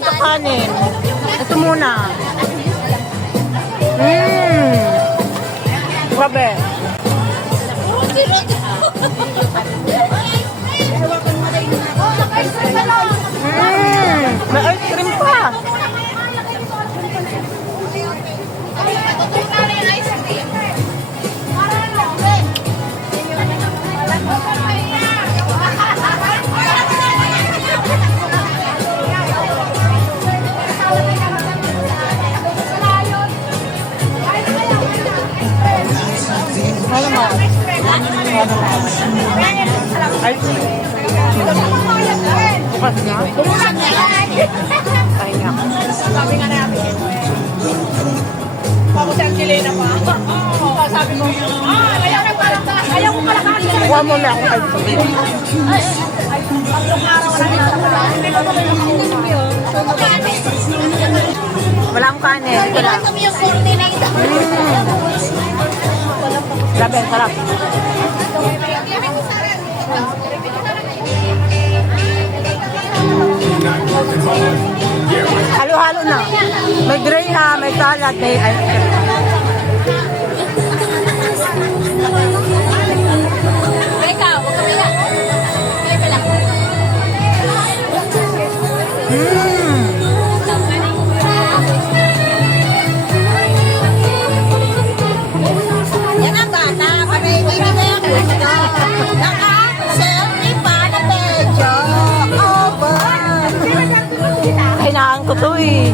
nagkakanin. Ito muna. Grabe. May ice cream pa. Bukas na? Bumusan na yan. Tayo nga. Sabi nga namin. Bago si Angelina pa. Sabi mo, ayaw ko pala kanin. Kuha mo na akong ice cream. Tatlong araw na yan. Wala akong kanin. Ito lang. Kami yung 40 na ito. Grabe, sarap. Halo-halo na. May grey ha, may salad, may ice cream. Ikaw, huwag kami na. Kaya pala. Yan ang bata. Kami ibigay ako ito. Naka-selfie pa na medyo. Kailangan ko to eh.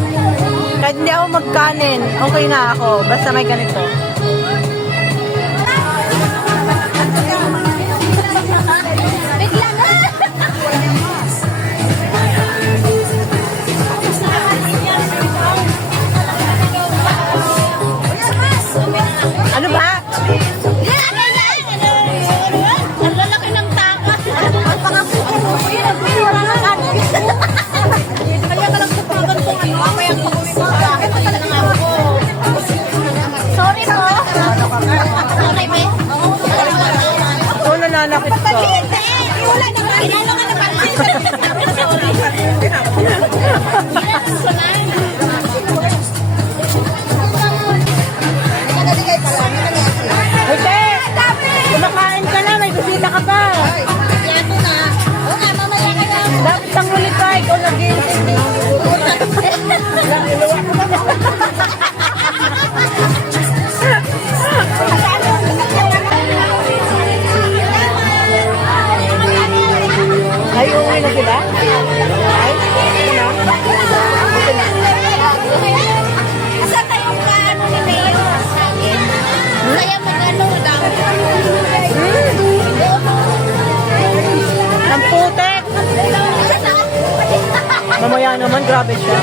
Kahit hindi ako magkanin, okay na ako. Basta may ganito. Bigla na. Ano ba? Ang lalaki ng takas. Ang pangapuko mo. Wala na kanin. Kaya ka lang tutugan kung ano. Mamaya ang pakuwi mo sa akin. Pagkala ng ako. Sorry po. Sorry, be. Ako nananakit ko. Wala na kanin. Wala na kanin. Ate! Kumakain ka na, may bisita ka pa. Yato na. Oo nga, mamaya ka na. Dapat ang huli ka, ikaw nag-iintindi. Iluwa ko na. Ay, uwi na sila? Ay, ano? Buti na. Asa tayong kaano ni Mayo sa akin? Kaya mag-ano daw. Ang putek! Mamaya naman, grabe siya.